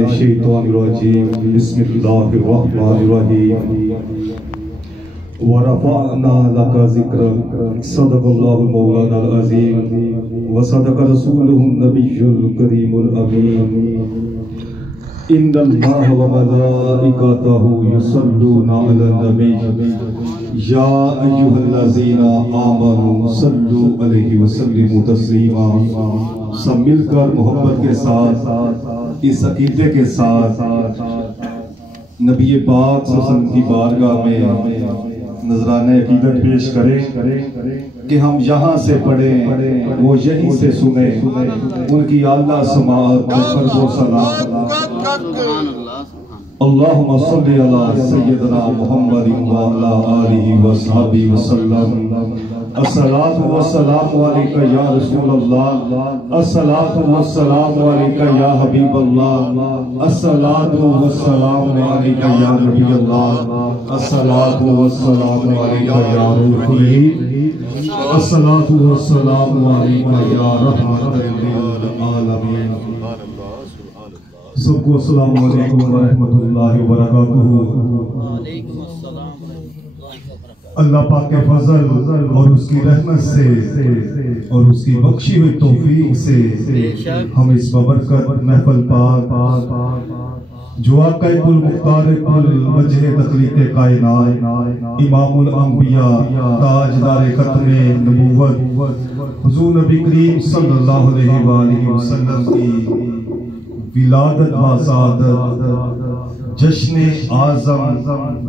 من الشیطان الرجیم بسم اللہ الرحمن الرحیم ورفعنا لك ذکرک صدق اللہ المولانا العظیم وصدق رسولہ النبی الکریم الامین ان اللہ وملائکتہ یصلون علی النبی یا ایھا الذین آمنوا صلوا علیہ وسلموا تسلیما. سب مل کر محبت کے ساتھ اس عقیدے کے ساتھ نبی پاک صلی اللہ علیہ وسلم کی بارگاہ میں نذرانہ عقیدت پیش کریں کہ ہم یہاں سے پڑھیں وہ یہیں سے سنیں ان کی اعلیٰ سماعت پر و سلام. اللہم صلی علی سیدنا محمد وعلی آلہ وصحبہ وسلم. الصلاة والسلام علیکہ یا رسول اللہ، الصلاة والسلام علیکہ یا حبیب اللہ، الصلاة والسلام علیکہ یا نبی اللہ، الصلاة والسلام علیکہ یا روح القدس، الصلاة والسلام علیکہ یا رحمت للعالمین. سب کو السلام علیکم ورحمۃ اللہ وبرکاتہ. اللہ پاک کے فضل اور اس کی رحمت سے اور اس کی بخشی ہوئی توفیق سے ہم اس ببرکت محفل پاک جو آقا المختار کل وجہ تخلیق کائنات امام الانبیاء تاجدار ختم نبوت حضور نبی کریم صلی اللہ علیہ وآلہ وسلم کی ولادت و سعادت جشن اعظم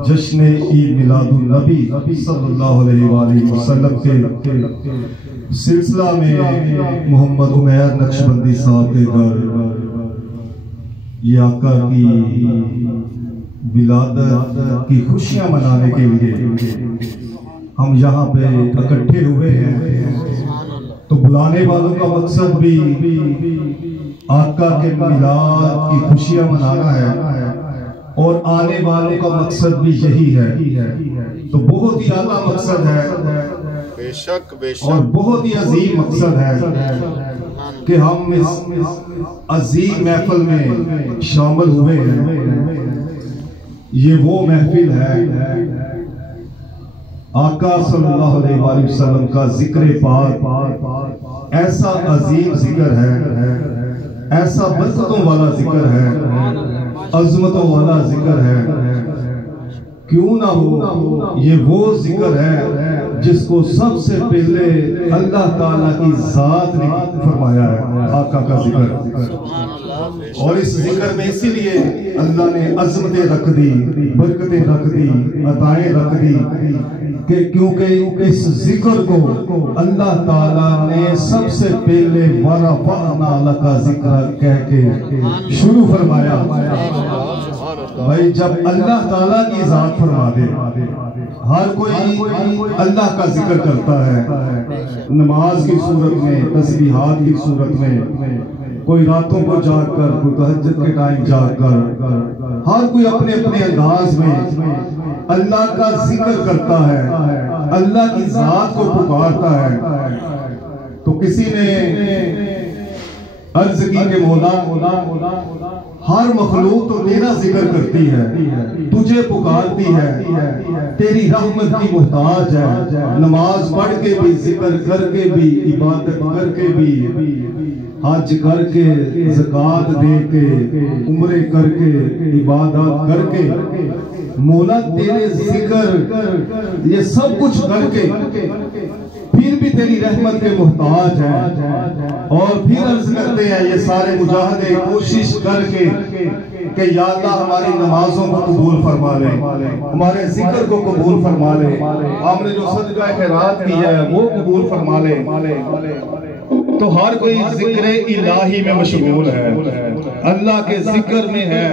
جشن عید میلاد النبی صلی اللہ علیہ وآلہ وسلم کے سلسلہ میں محمد عمیر نقشبندی صاحب کے گھر یہ آقا کی ولادت کی خوشیاں منانے کے لیے ہم یہاں پہ اکٹھے ہوئے ہیں. تو بلانے والوں کا مقصد بھی آقا کے میلاد کی خوشیاں منانا ہے اور آنے والوں کا مقصد بھی یہی ہے. تو بہت ہی اعلیٰ مقصد ہے بے شک اور بہت ہی عظیم مقصد ہے کہ ہم اس عظیم محفل میں شامل ہوئے ہیں. یہ وہ محفل ہے آقا صلی اللہ علیہ وآلہ وسلم کا ذکر پاک ایسا عظیم ذکر ہے، ایسا برکتوں والا ذکر ہے، عظمتوں والا ذکر ہے. کیوں نہ ہو یہ وہ ذکر ہے جس کو سب سے پہلے اللہ تعالیٰ کی ذات نے فرمایا ہے، آقا کا ذکر. اور اس ذکر میں اسی لیے اللہ نے عظمتیں رکھ دی، برکتیں رکھ دی، عطائیں رکھ دی کہ کیونکہ اس ذکر کو اللہ تعالیٰ نے سب سے پہلے وَرَفَعْنَا لَكَ ذِكْرَكَ کہہ کے شروع فرمایا. بھائی جب اللہ تعالیٰ کی ذات فرما دے، ہر کوئی اللہ کا ذکر کرتا ہے، نماز کی صورت میں، تسبیحات کی صورت میں، کوئی راتوں کو جاگ کر، کوئی تہجد کے ٹائم جاگ کر، ہر کوئی اپنے اپنے انداز میں اللہ کا ذکر کرتا ہے، اللہ کی ذات کو پکارتا ہے. تو کسی نے عرض کی کہ مولا ہر مخلوق تو تیرا ذکر کرتی ہے، تجھے پکارتی ہے، تیری رحمت کی محتاج ہے، نماز پڑھ کے بھی، ذکر کر کے بھی، عبادت کر کے بھی، حج کر کے، زکوٰۃ دے کے، عمرے کر کے، عبادت کر کے، مولا تیرے ذکر یہ سب کچھ کر کے پھر بھی تیری رحمت کے محتاج ہیں. اور پھر عرض کرتے ہیں یہ سارے مجاہدے کوشش کر کے کہ یا اللہ ہماری نمازوں کو قبول فرما لے، ہمارے ذکر کو قبول فرما لے، ہم نے جو صدقہ خیرات کیا ہے وہ قبول فرما لے. تو ہر کوئی ذکر الہی میں مشغول ہے، اللہ کے ذکر میں ہے.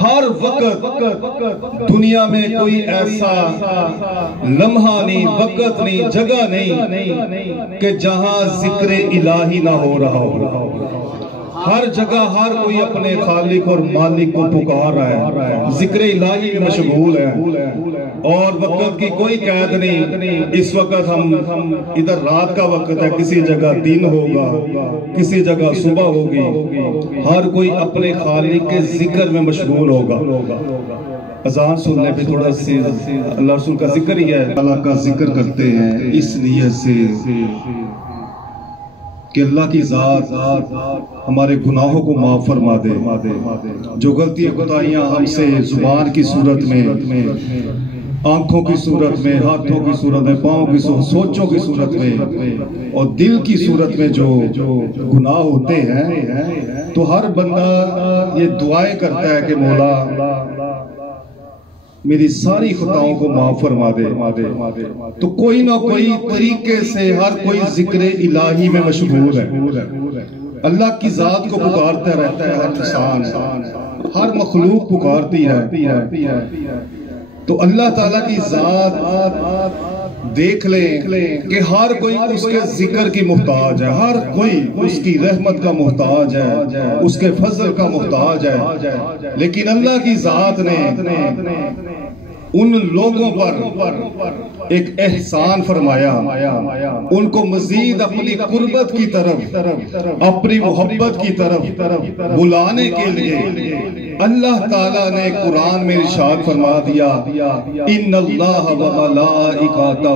ہر وقت دنیا میں کوئی ایسا لمحہ نہیں، وقت نہیں، جگہ نہیں کہ جہاں ذکر الہی نہ ہو رہا ہو. ہر جگہ ہر کوئی اپنے خالق اور مالک کو پکار رہا ہے، ذکر الہی میں مشغول ہے، اور وقت کی کوئی قید نہیں۔ اس وقت ہم ادھر رات کا وقت ہے، کسی جگہ دن ہوگا، کسی جگہ صبح ہوگی، ہر کوئی اپنے خالق کے ذکر میں مشغول ہوگا۔ اذان سننے پہ تھوڑا سی اللہ رسول کا ذکر ہی ہے، اللہ کا ذکر کرتے ہیں اس نیت سے کہ اللہ کی ذات ہمارے گناہوں کو معاف فرما دے، جو غلطیاں کوتاہیاں ہم سے زبان کی صورت میں، آنکھوں کی صورت میں، ہاتھوں کی صورت میں، پاؤں کی صورت، سوچوں کی صورت میں اور دل کی صورت میں جو گناہ ہوتے ہیں، تو ہر بندہ یہ دعائیں کرتا ہے کہ مولا میری ساری خطاؤں کو معاف فرما دے، تو کوئی نہ کوئی طریقے سے ہر کوئی ذکر الہی میں مشغول ہے، اللہ کی ذات کو پکارتا رہتا ہے ہر انسان، ہر مخلوق پکارتی ہے، تو اللہ تعالیٰ کی ذات دیکھ لیں کہ ہر کوئی اس کے ذکر کی محتاج ہے، ہر کوئی اس کی رحمت کا محتاج ہے، اس کے فضل کا محتاج ہے، لیکن اللہ کی ذات نے ان لوگوں پر ایک احسان فرمایا، ان کو مزید اپنی قربت کی طرف، اپنی محبت کی طرف بلانے کے لیے اللہ تعالیٰ نے قرآن میں ارشاد فرما دیا، ان اللہ و ملائکتہ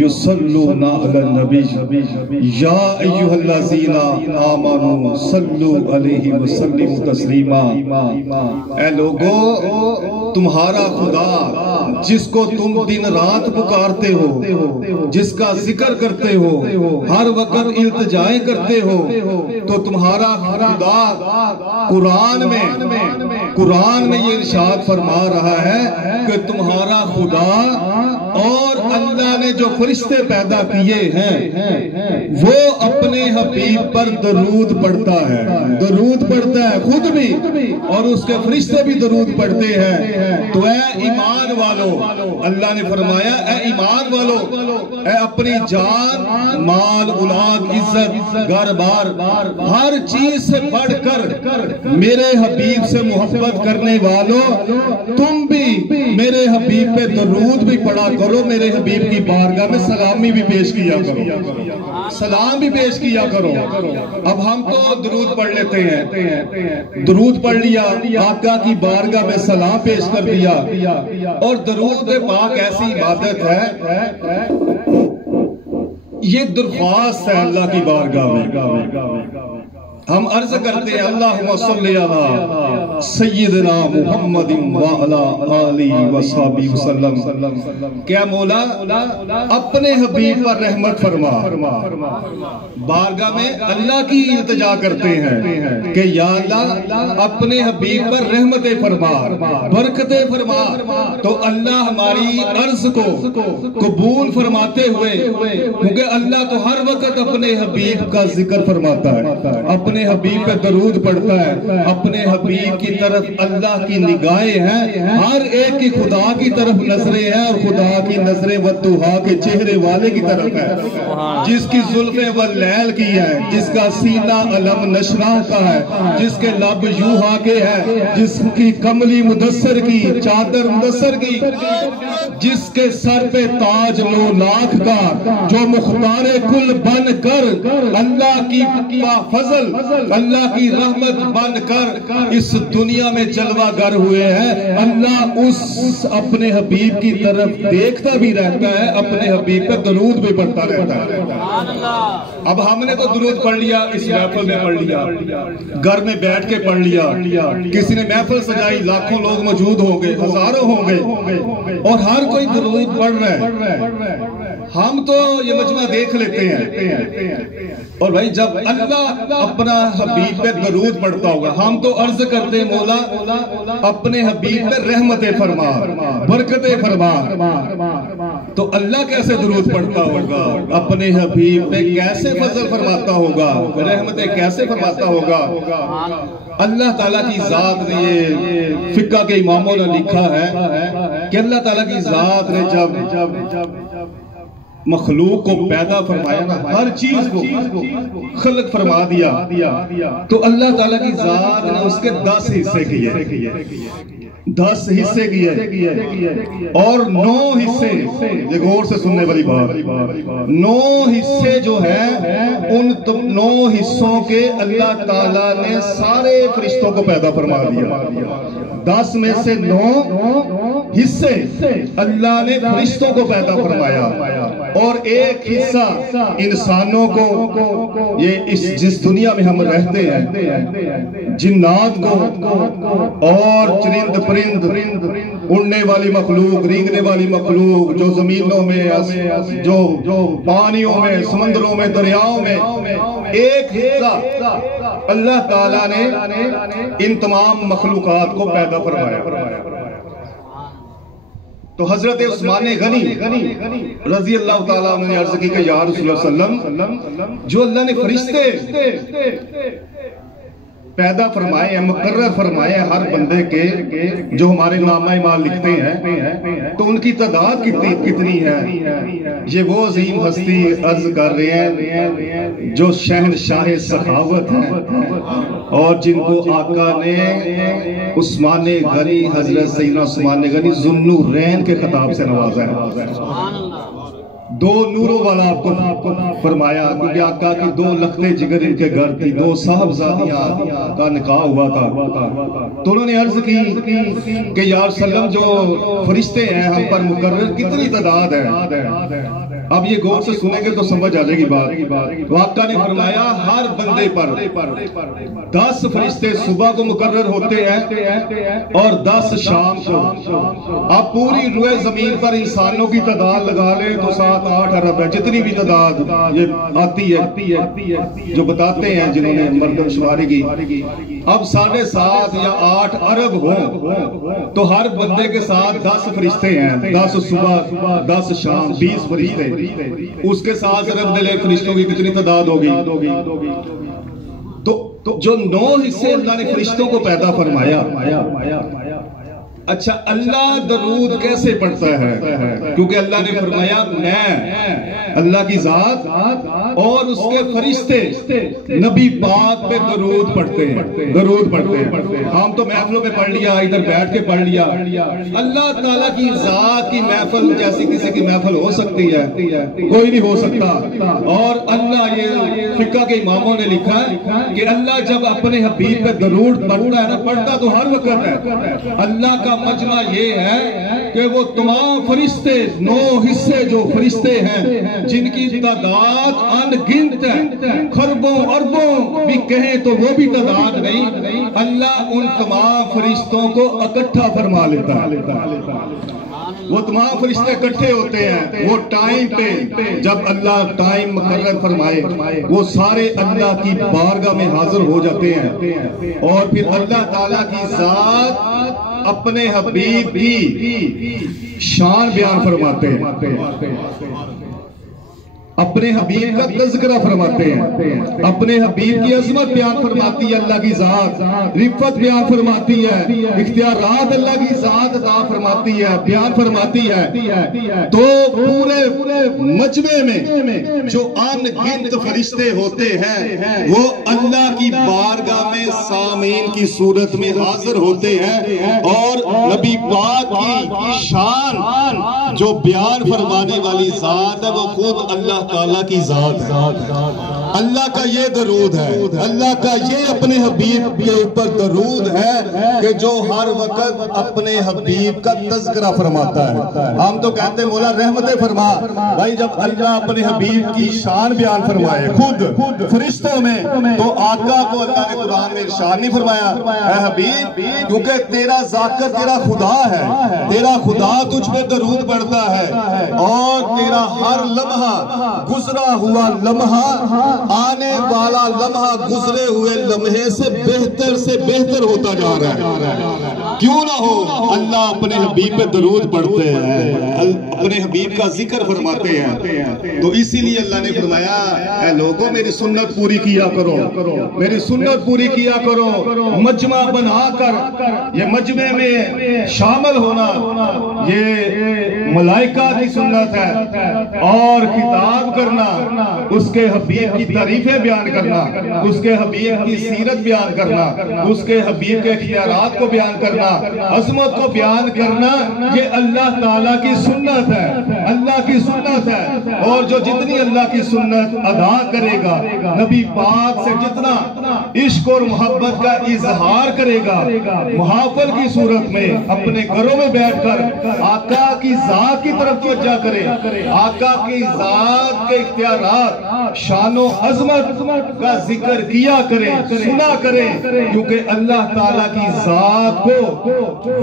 یصلون علی النبی یا ایھا الذین آمنوا صلوا علیہ وسلموا تسلیما۔ اے لوگو، تمہارا خدا جس کو تم دن رات پکارتے ہو، جس کا ذکر کرتے ہو، ہر وقت التجائیں کرتے ہو، تو تمہارا خدا قرآن میں یہ ارشاد فرما رہا ہے کہ تمہارا خدا اور اللہ نے جو فرشتے پیدا کیے ہیں وہ اپنے حبیب پر درود پڑھتا ہے خود بھی، اور اس کے فرشتے بھی درود پڑھتے ہیں۔ تو اے ایمان والو، اللہ نے فرمایا اے ایمان والو، اے اپنی جان، مال، اولاد، عزت، گھر بار، ہر چیز سے بڑھ کر میرے حبیب سے محبت کرنے والو، تم بھی میرے حبیب پہ درود بھی پڑھا کرو، میرے حبیب کی بارگاہ میں سلامی بھی پیش کیا کرو، سلام بھی پیش کیا کرو۔ اب ہم تو درود پڑھ لیتے ہیں، درود پڑھ لیا، آقا کی بارگاہ میں سلام پیش کر دیا، اور درود پاک ایسی عبادت ہے، یہ درخواست ہے اللہ کی بارگاہ میں، ہم عرض کرتے ہیں اللہم صلی علی سیدنا محمد وعلی آلہ وصحبہ وسلم، کیا مولا اپنے حبیب پر رحمت فرما۔ بارگاہ میں اللہ کی التجا کرتے ہیں کہ یا اللہ اپنے حبیب پر رحمتیں فرما، برکتیں فرما، تو اللہ ہماری عرض کو قبول فرماتے ہوئے، کیونکہ اللہ تو ہر وقت اپنے حبیب کا ذکر فرماتا ہے، اپنے حبیب پہ درود پڑھتا ہے، اپنے حبیب کی طرف اللہ کی نگاہیں ہیں، ہر ایک کی خدا کی طرف نظریں ہیں، اور خدا کی نظریں والضحیٰ کے چہرے والے کی طرف ہے، جس کی زلفیں واللیل کی ہے، جس کا سینہ علم نشرہ کا ہے، جس کے لب یوحا کے ہے، جس کی کملی مدثر کی، چادر مدثر کی، جس کے سر پہ تاج 9 لاکھ کا، جو مختار کل بن کر اللہ کی فضل، اللہ کی رحمت بن کر اس دنیا میں جلوہ گر ہوئے ہیں، اللہ اس اپنے حبیب کی طرف دیکھتا بھی رہتا ہے، اپنے حبیب پہ درود بھی پڑھتا رہتا ہے۔ اب ہم نے تو درود پڑھ لیا، اس محفل میں پڑھ لیا، گھر میں بیٹھ کے پڑھ لیا، کسی نے محفل سجائی، لاکھوں لوگ موجود ہوں گے، ہزاروں ہوں گے، اور ہر کوئی درود پڑھ رہا ہے۔ ہم تو یہ مجمع دیکھ لیتے ہیں، اور بھائی جب اللہ اپنا حبیب پہ درود پڑھتا ہوگا، ہم تو عرض کرتے ہیں مولا اپنے حبیب پہ رحمتیں فرما، برکتیں فرما، تو اللہ کیسے درود پڑھتا ہوگا، اپنے حبیب پہ کیسے فضل فرماتا ہوگا، رحمتیں کیسے فرماتا ہوگا۔ اللہ تعالیٰ کی ذات نے، یہ فقہ کے اماموں نے لکھا ہے کہ اللہ تعالیٰ کی ذات نے جب مخلوق کو پیدا فرمایا نا، ہر چیز کو خلق فرما دیا، تو اللہ تعالیٰ کی ذات نے اس کے 10 حصے کیے، 10 حصے کیے اور 9 حصے، یہ غور سے سننے والی بات، 9 حصے جو ہیں ان 9 حصوں کے اللہ تعالیٰ نے سارے فرشتوں کو پیدا فرما دیا۔ 10 میں سے 9 حصے اللہ نے فرشتوں کو پیدا فرمایا، اور ایک حصہ انسانوں کو، یہ جس دنیا میں ہم رہتے ہیں، جنات کو اور چرند پرند، اڑنے والی مخلوق، رینگنے والی مخلوق، جو زمینوں میں، جو پانیوں میں، سمندروں میں، دریاؤں میں، ایک حصہ اللہ تعالیٰ نے ان تمام مخلوقات کو پیدا فرمایا۔ تو حضرت عثمان غنی رضی اللہ تعالیٰ عنہ نے عرض کی کہ یا رسول اللہ صلی اللہ علیہ وسلم، جو اللہ نے فرشتے پیدا فرمائے ہیں، مقرر فرمائے ہیں ہر بندے کے، جو ہمارے نامہ اعمال لکھتے ہیں، تو ان کی تعداد کتنی ہے؟ یہ وہ عظیم ہستی عرض کر رہے ہیں جو شہنشاہ سخاوت ہیں، اور جن کو آقا نے عثمان غنی، حضرت سیدنا عثمان غنی ذو النورین کے خطاب سے نوازا ہے۔ 2 نوروں والا آپ کو فرمایا، کیونکہ آقا کی 2 لخت جگر ان کے گھر تھی، 2 صاحبزادیاں کا نکاح ہوا تھا، تو انہوں نے عرض کی کہ یا رسول اللہ جو فرشتے ہیں ہم پر مقرر کتنی تعداد ہے؟ اب یہ غور سے سنیں گے تو سمجھ آ جائے گی بات۔ تو آقا نے فرمایا ہر بندے پر 10 فرشتے صبح کو مقرر ہوتے ہیں اور 10 شام کو۔ اب پوری روئے زمین پر انسانوں کی تعداد لگا لیں تو 7-8 ارب ہے، جتنی بھی تعداد یہ آتی ہے، جو بتاتے ہیں جنہوں نے مردم شماری کی، اب 7.5 یا 8 ارب ہوں تو ہر بندے کے ساتھ 10 فرشتے ہیں، 10 صبح 10 شام، 20 فرشتے، اس کے ساتھ ارب دلے فرشتوں کی کتنی تعداد ہوگی؟ تو جو 9 حصے اللہ نے فرشتوں کو پیدا فرمایا۔ اچھا، اللہ درود کیسے پڑھتا ہے؟ کیونکہ اللہ نے فرمایا میں اللہ کی ذات اور اس کے فرشتے نبی پاک پہ درود پڑھتے ہیں۔ ہم تو محفلوں میں پڑھ لیا، ادھر بیٹھ کے پڑھ لیا، اللہ تعالیٰ کی ذات کی محفل جیسی کسی کی محفل ہو سکتی ہے؟ کوئی نہیں ہو سکتا۔ اور اللہ، یہ فقہ کے اماموں نے لکھا ہے کہ اللہ جب اپنے حبیب پہ درود پڑھتا ہے نا، پڑھتا تو ہر وقت ہے، اللہ کا مجمع یہ ہے کہ وہ تمام فرشتے، 9 حصے جو فرشتے ہیں جن کی تعداد ان گنت ہے، خربوں اربوں بھی کہیں تو وہ بھی تعداد نہیں، اللہ ان تمام فرشتوں کو اکٹھا فرما لیتا ہے۔ وہ تمام فرشتے اکٹھے ہوتے ہیں، وہ ٹائم پہ جب اللہ ٹائم مقرر فرمائے وہ سارے اللہ کی بارگاہ میں حاضر ہو جاتے ہیں، اور پھر اللہ تعالیٰ کی ذات اپنے حبیب کی شان بیان فرماتے ہیں، اپنے حبیب کا تذکرہ فرماتے ہیں، اپنے حبیب کی عظمت بیان فرماتی ہے اللہ کی ذات، رفت بیان فرماتی ہے، اختیارات اللہ کی ذات عطا فرماتی ہے، بیان فرماتی ہے۔ تو پورے مجمع میں جو ان گنت فرشتے ہوتے ہیں وہ اللہ کی بارگاہ میں سامعین کی صورت میں حاضر ہوتے ہیں، اور نبی پاک کی شان جو بیان فرمانے والی ذات ہے وہ خود اللہ تعالیٰ کی ذات ہے۔ اللہ کا یہ درود ہے، اللہ کا یہ اپنے حبیب کے اوپر درود ہے کہ جو ہر وقت اپنے حبیب کا تذکرہ فرماتا ہے۔ ہم تو کہتے ہیں مولا رحمت فرما، بھائی جب اللہ اپنے حبیب کی شان بیان فرمائے خود فرشتوں میں، تو آقا کو اللہ نے قرآن میں ارشاد نہیں فرمایا اے حبیب کیونکہ تیرا ذاکر تیرا خدا ہے، تیرا خدا تجھ پہ درود پڑھتا ہے، اور تیرا ہر لمحہ گزرا ہوا لمحہ آنے والا لمحہ گزرے ہوئے لمحے سے بہتر ہوتا جا رہا ہے۔ کیوں نہ ہو، اللہ اپنے حبیب پہ درود پڑھتے ہیں، اپنے حبیب کا ذکر فرماتے ہیں، تو اسی لیے اللہ نے فرمایا اے لوگوں میری سنت پوری کیا کرو، میری سنت پوری کیا کرو۔ مجمع بنا کر یہ مجمع میں شامل ہونا یہ ملائکہ کی سنت ہے، اور خطاب کرنا، اس کے حبیب کی تعریفیں بیان کرنا، اس کے حبیب کی سیرت بیان کرنا، اس کے حبیب کے اختیارات کو بیان کرنا، عظمت کو بیان کرنا، یہ اللہ تعالیٰ کی سنت ہے، اللہ کی سنت ہے۔ اور جو جتنی اللہ کی سنت ادا کرے گا، نبی پاک سے جتنا عشق اور محبت کا اظہار کرے گا، محافل کی صورت میں اپنے گھروں میں بیٹھ کر آقا کی ذات کی طرف توجہ کرے، آقا کی ذات کے اختیارات، شان و عظمت کا ذکر کیا کرے، سنا کرے، کیونکہ اللہ تعالیٰ کی ذات کو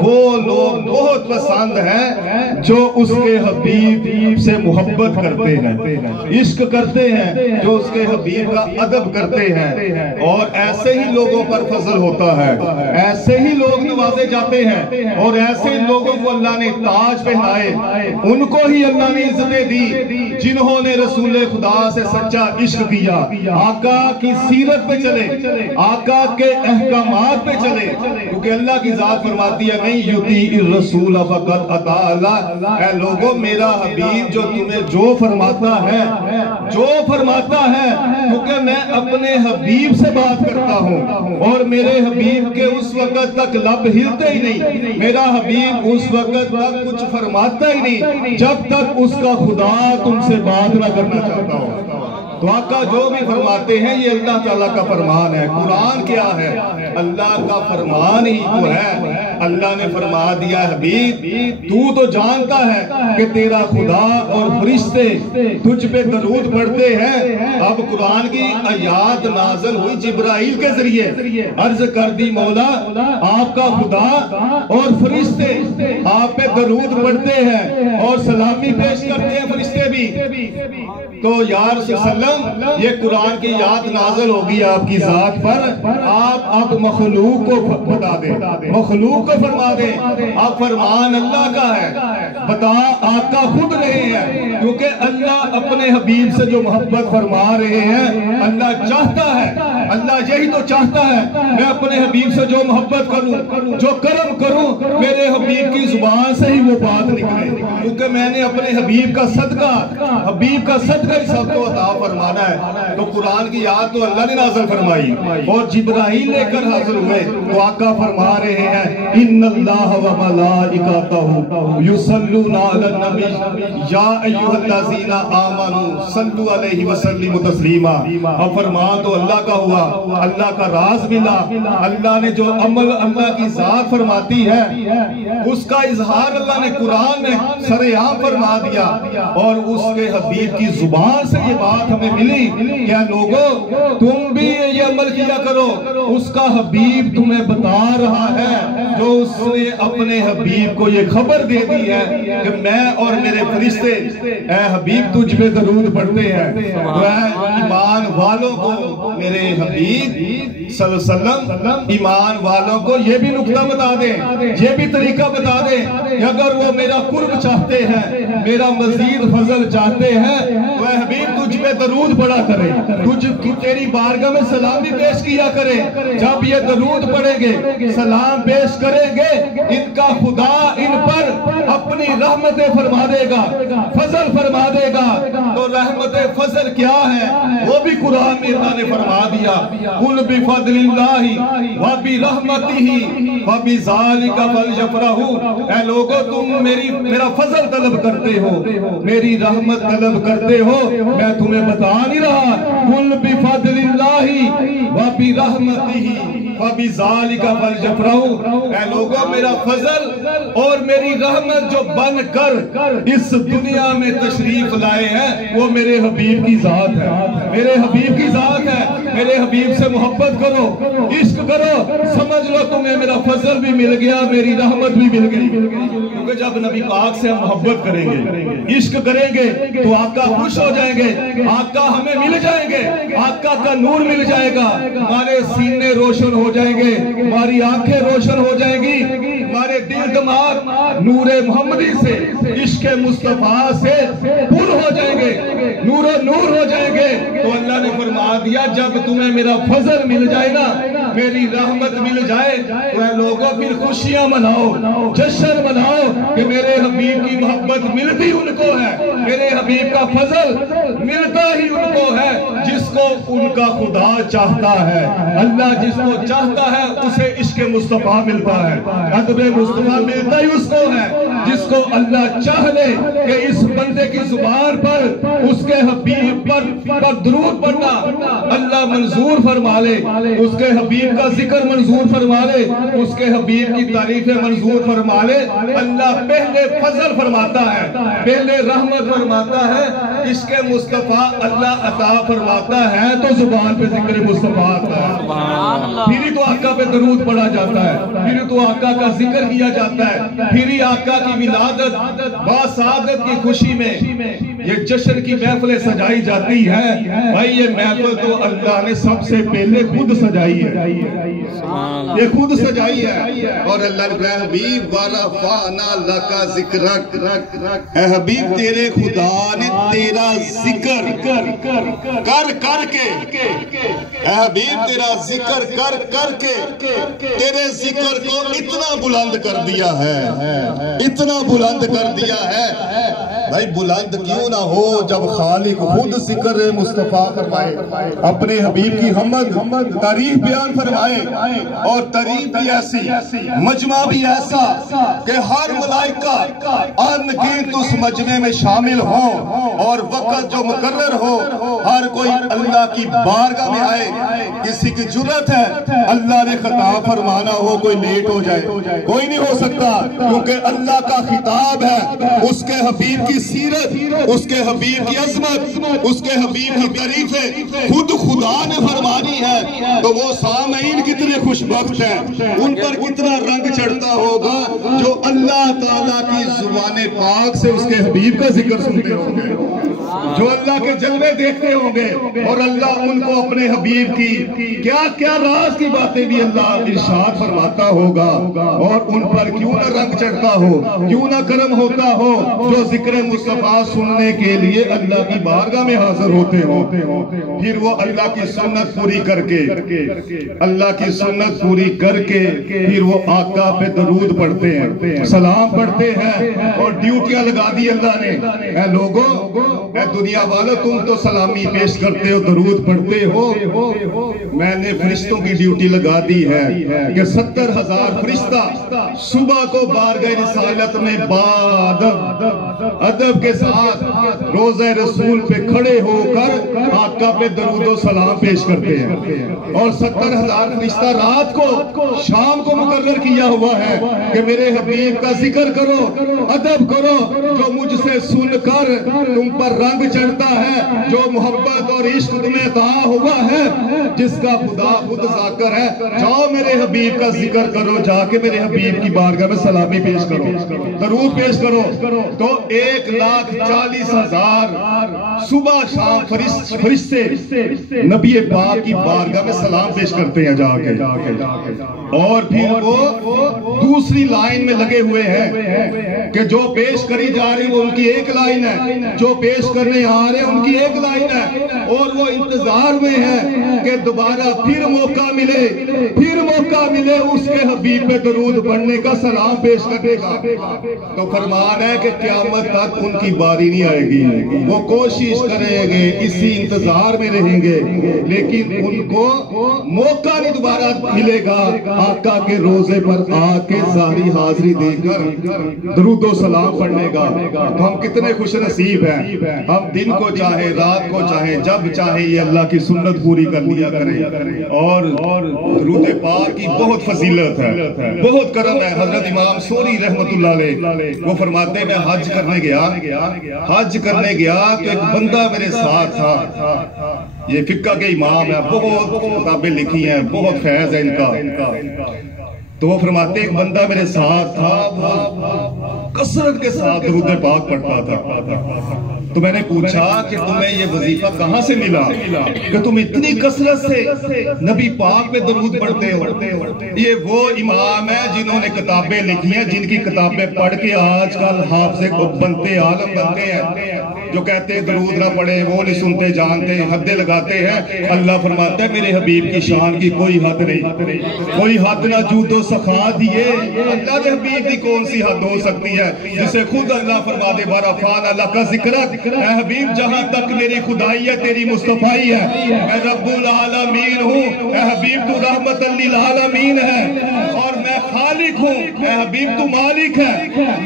وہ لوگ بہت پسند ہیں جو اس کے حبیب سے محبت کرتے ہیں، عشق کرتے ہیں، جو اس کے حبیب کا ادب کرتے ہیں، اور ایسے ہی لوگوں پر فضل ہوتا ہے، ایسے ہی لوگ نوازے جاتے ہیں، اور ایسے لوگوں کو اللہ نے تاج پہنائے، ان کو ہی اللہ نے عزتیں دی جنہوں نے رسول خدا سے سچا عشق کیا، آقا کی سیرت پہ چلے، آقا کے احکامات پہ چلے، کیونکہ اللہ کی ذات فرماتی ہے میں یطیع الرسول فقط اطاع اللہ۔ اے لوگوں میرا حبیب جو تمہیں جو فرماتا ہے، کیونکہ میں اپنے حبیب سے بات کرتا ہوں، اور میرے حبیب کے اس وقت تک لب ہلتے ہی نہیں، میرا حبیب اس وقت تک کچھ فرماتا ہی نہیں جب تک اس کا خدا تم سے بات نہ کرنا چاہتا ہو۔ تو آقا جو بھی فرماتے ہیں یہ اللہ تعالیٰ کا فرمان ہے۔ قرآن کیا ہے؟ اللہ کا فرمان ہی تو ہے۔ اللہ نے فرما دیا حبیب تو جانتا ہے کہ تیرا خدا اور فرشتے تجھ پہ درود پڑھتے ہیں۔ اب قرآن کی آیات نازل ہوئی جبرائیل کے ذریعے، عرض کر دی مولا آپ کا خدا اور فرشتے آپ پہ درود پڑھتے ہیں اور سلامی پیش کرتے ہیں فرشتے بھی۔ تو یا رسول اللہ یہ قرآن کی آیات نازل ہوگی آپ کی ذات پر، آپ اب مخلوق کو بتا دیں، مخلوق کو فرما دیں، اب فرمان اللہ کا ہے، بتا آقا خود رہے ہیں، کیونکہ اللہ اپنے حبیب سے جو محبت فرما رہے ہیں، اللہ چاہتا ہے، اللہ یہی تو چاہتا ہے میں اپنے حبیب سے جو محبت کروں، جو کرم کروں، میرے حبیب کی زبان سے ہی وہ بات نکلے، کیونکہ میں نے اپنے حبیب کا صدقہ ہی سب کو عطا فرمانا ہے۔ تو قرآن کی آیات تو اللہ نے نازل فرمائی اور جبرائیل لے کر حاضر ہوئے، تو آقا فرما رہے ہیں ان اللہ و ملائکتہ یصلون علی النبی یا ایھا الذین آمنوا صلوا علیہ وسلموا تسلیما۔ اب فرمان تو اللہ کا ہوا، اللہ کا راز ملا، اللہ نے جو عمل اللہ کی ذات فرماتی ہے اس کا اظہار اللہ نے قرآن میں سرعام فرما دیا، اور اس کے حبیب کی زبان سے یہ بات ہمیں ملی کہ لوگوں تم بھی یہ عمل کیا کرو، اس کا حبیب تمہیں بتا رہا ہے، جو اس نے اپنے حبیب کو یہ خبر دے دی ہے کہ میں اور میرے فرشتے اے حبیب تجھ پہ درود پڑھتے ہیں۔ تو اے ایمان والوں کو میرے حبیب صلی اللہ علیہ وسلم ایمان والوں کو یہ بھی نقطہ بتا دیں، یہ بھی طریقہ بتا دیں کہ اگر وہ میرا قرب چاہتے ہیں، میرا مزید فضل چاہتے ہیں، تو اے حبیب تجھ پہ درود پڑھا کرے، تیری بارگاہ میں سلامی پیش کیا کرے۔ جب یہ درود پڑھیں گے، سلام پیش کریں گے، ان کا خدا ان پر اپنی رحمت فرما دے گا، فضل فرما دے گا۔ تو رحمت فضل کیا ہے وہ بھی قرآن میں اللہ نے فرما دیا، قل بفضل اللہ وبرحمتہ فبذلک فلیفرحوا۔ اے لوگو تم میرا فضل طلب کرتے ہو، میری رحمت طلب کرتے ہو، میں تمہیں بتا نہیں رہا قل بفضل اللہ وبرحمتہ فَبِذَالِكَ فَلْيَفْرَحُوا، اے لوگوں میرا فضل اور میری رحمت جو بن کر اس دنیا میں تشریف لائے ہیں وہ میرے حبیب کی ذات ہے، میرے حبیب کی ذات ہے۔ میرے حبیب سے محبت کرو، عشق کرو، سمجھ لو تمہیں میرا فضل بھی مل گیا، میری رحمت بھی مل گئی۔ کیونکہ جب نبی پاک سے ہم محبت کریں گے، عشق کریں گے تو آقا خوش ہو جائیں گے، آقا ہمیں مل جائیں گے، آقا کا نور مل جائے گا، ہمارے سینے روشن ہو جائیں گے، ہماری آنکھیں روشن ہو جائیں گی، ہمارے دل دماغ نور محمدی سے، عشق مصطفیٰ سے پر ہو جائیں گے، نور و نور ہو جائیں گے۔ تو اللہ نے فرما دیا جب تمہیں میرا فضل مل جائے نا، میری رحمت مل جائے تو اے لوگوں پھر خوشیاں مناؤ، جشن مناؤ کہ میرے حبیب کی محبت ملتی ان کو ہے، میرے حبیب کا فضل ملتا ہی ان کو ہے جس کو ان کا خدا چاہتا ہے۔ اللہ جس کو چاہتا ہے اسے عشق مصطفیٰ ملتا ہے، ادب مصطفیٰ ملتا ہی اس کو ہے۔ جس کو اللہ چاہ لے کہ اس بندے کی زبان پر اس کے حبیب پر درود پڑھنا اللہ منظور فرما لے، اس کے حبیب کا ذکر منظور فرما لے، اس کے حبیب کی تعریفیں منظور فرما لے، اللہ پہلے فضل فرماتا ہے، پہلے رحمت فرماتا ہے، عشق مصطفیٰ اللہ عطا فرماتا ہے تو زبان پہ ذکر مصطفیٰ آتا ہے، پھر ہی تو آقا پہ درود پڑھا جاتا ہے، پھر ہی تو آقا کا ذکر کیا جاتا ہے، پھر ہی آقا کی ولادت باسعادت کی خوشی میں یہ جشن کی محفلیں سجائی جاتی ہے۔ بھائی یہ محفل تو اللہ نے سب سے پہلے خود سجائی ہے، یہ خود سجائی ہے۔ اور اللہ نے حبیب وَرَفَعْنَا لَكَ ذِكْرَكَ، اے حبیب تیرے خدا نے تیرا ذکر کر کے، اے حبیب تیرا ذکر کر کے تیرے ذکر کو اتنا بلند کر دیا ہے، اتنا بلند کر دیا ہے۔ بھائی بلند کیوں نہ ہو جب خالق خود ذکر مصطفیٰ فرمائے، اپنے حبیب کی حمد تعریف بیان فرمائے، اور تعریف بھی ایسی، مجمع بھی ایسا کہ ہر ملائکہ ان گنت اس مجمع میں شامل ہوں، اور وقت جو مقرر ہو ہر کوئی اللہ کی بارگاہ میں آئے۔ کسی کی جرت ہے اللہ نے خطاب فرمانا ہو کوئی لیٹ ہو جائے، کوئی نہیں ہو سکتا، کیونکہ اللہ کا خطاب ہے، اس کے حبیب کی سیرت، اس کے حبیب کی عظمت، اس کے حبیب کی تعریفیں خود خدا نے فرمانی ہے، تو وہ سامعین کتنے خوش بخت ہیں، ان پر کتنا رنگ چڑھتا ہوگا جو اللہ تعالیٰ کی زبان پاک سے اس کے حبیب کا ذکر سنتے ہوں گے، جو اللہ کے جلوے دیکھتے ہوں گے، اور اللہ ان کو اپنے حبیب کی کیا کیا راز کی باتیں بھی اللہ ارشاد فرماتا ہوگا، اور ان پر کیوں نہ رنگ چڑھتا ہو، کیوں نہ کرم ہوتا ہو جو ذکر مصطفیٰ سننے کے لیے اللہ کی بارگاہ میں حاضر ہوتے ہوں۔ پھر وہ اللہ کی سنت پوری کر کے، اللہ کی سنت پوری کر کے پھر وہ آقا پہ درود پڑھتے ہیں، سلام پڑھتے ہیں، اور ڈیوٹیاں لگا دی اللہ نے۔ اے لوگوں، اے دنیا والوں، تم تو سلامی پیش کرتے ہو، درود پڑھتے ہو، میں نے فرشتوں کی ڈیوٹی لگا دی ہے کہ 70,000 فرشتہ صبح کو بارگاہ رسالت میں ادب کے ساتھ روضہ رسول پہ کھڑے ہو کر آقا پہ درود و سلام پیش کرتے ہیں، اور 70,000 فرشتہ رات کو شام کو مقرر کیا ہوا ہے کہ میرے حبیب کا ذکر کرو، ادب کرو، جو مجھ سے سن کر تم پر رنگ چڑھتا ہے، جو محبت اور عشق تمہیں عطا ہوا ہے، جس کا خدا خود ذاکر ہے، جاؤ میرے حبیب کا ذکر کرو، جا کے میرے حبیب کی بارگاہ میں سلامی پیش کرو، درود پیش کرو۔ تو 1,40,000 صبح شام فرشتے نبی پاک کی بارگاہ میں سلام پیش کرتے ہیں جا کے، اور پھر وہ دوسری لائن میں لگے ہوئے ہیں کہ جو پیش کری جا رہی وہ ان کی ایک لائن ہے، جو پیش کرنے آ رہے ہیں ان کی ایک لائن ہے، اور وہ انتظار میں ہے کہ دوبارہ پھر موقع ملے اس کے حبیب پہ درود پڑھنے کا، سلام پیش کرنے کا۔ تو فرمان ہے کہ قیامت تک ان کی باری نہیں آئے گی، وہ کوشش کریں گے، اسی انتظار میں رہیں گے، لیکن ان کو موقع نہیں دوبارہ ملے گا آقا کے روزے پر آ کے ساری حاضری دے کر درود درود و سلام پڑھنے کا تو ہم کتنے خوش نصیب ہیں. ہم دن کو چاہے رات کو چاہے جب چاہے یہ اللہ کی سنت پوری کر لیا کریں. اور درود پاک کی بہت فضیلت ہے, بہت کرم ہے. حضرت امام سوری رحمت اللہ علیہ وہ فرماتے میں حج کرنے گیا تو ایک بندہ میرے ساتھ تھا. یہ فقہ کے امام ہے, بہت کتابیں لکھی ہیں, بہت فیض ہے ان کا. تو وہ فرماتے ایک بندہ میرے ساتھ تھا, وہ کثرت کے ساتھ درود پاک پڑھتا تھا. تو میں نے پوچھا کہ تمہیں یہ وظیفہ کہاں سے ملا کہ تم اتنی کثرت سے نبی پاک پہ درود پڑھتے ہو؟ یہ وہ امام ہیں جنہوں نے کتابیں لکھی ہیں, جن کی کتابیں پڑھ کے آج کل حافظ کو بنتے عالم بنتے ہیں, جو کہتے ہیں درود نہ پڑھیں, وہ نہیں سنتے جانتے, حدیں لگاتے ہیں. اللہ فرماتا ہے میرے حبیب کی شان کی کوئی حد نہیں, کوئی حد نہ جود و سخا دیے. اللہ کے حبیب کی کون سی حد ہو سکتی ہے جسے خود اللہ فرما دے بارفان اللہ کا ذکرت. اے حبیب جہاں تک میری خدائی ہے تیری مصطفیٰ ہے. میں رب العالمین ہوں, اے حبیب تو رحمت للعالمین ہے, اور میں خالق ہوں, اے حبیب تو مالک ہے.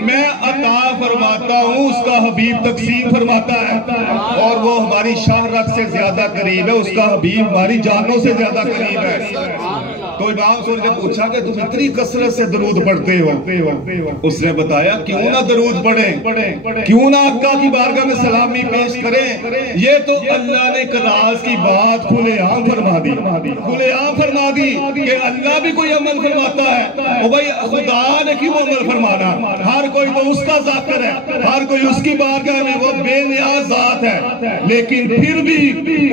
میں عطا فرماتا ہوں, اس کا حبیب تقسیم فرماتا ہے. اور وہ ہماری شہرت سے زیادہ قریب ہے, اس کا حبیب ہماری جانوں سے زیادہ قریب ہے. تو امام سوری نے پوچھا کہ تم اتنی کثرت سے درود پڑھتے ہو؟ اس نے بتایا کیوں نہ درود پڑھیں, کیوں نہ آقا کی بارگاہ میں سلامی پیش کریں. یہ تو اللہ نے ایک راز کی بات کھلے عام فرما دی کہ اللہ بھی کوئی عمل فرماتا ہے. او بھائی خدا نے کیوں عمل فرمانا؟ ہر کوئی تو اس کا ذاکر ہے, ہر کوئی اس کی بارگاہ میں وہ بے نیاز ذات ہے. لیکن پھر بھی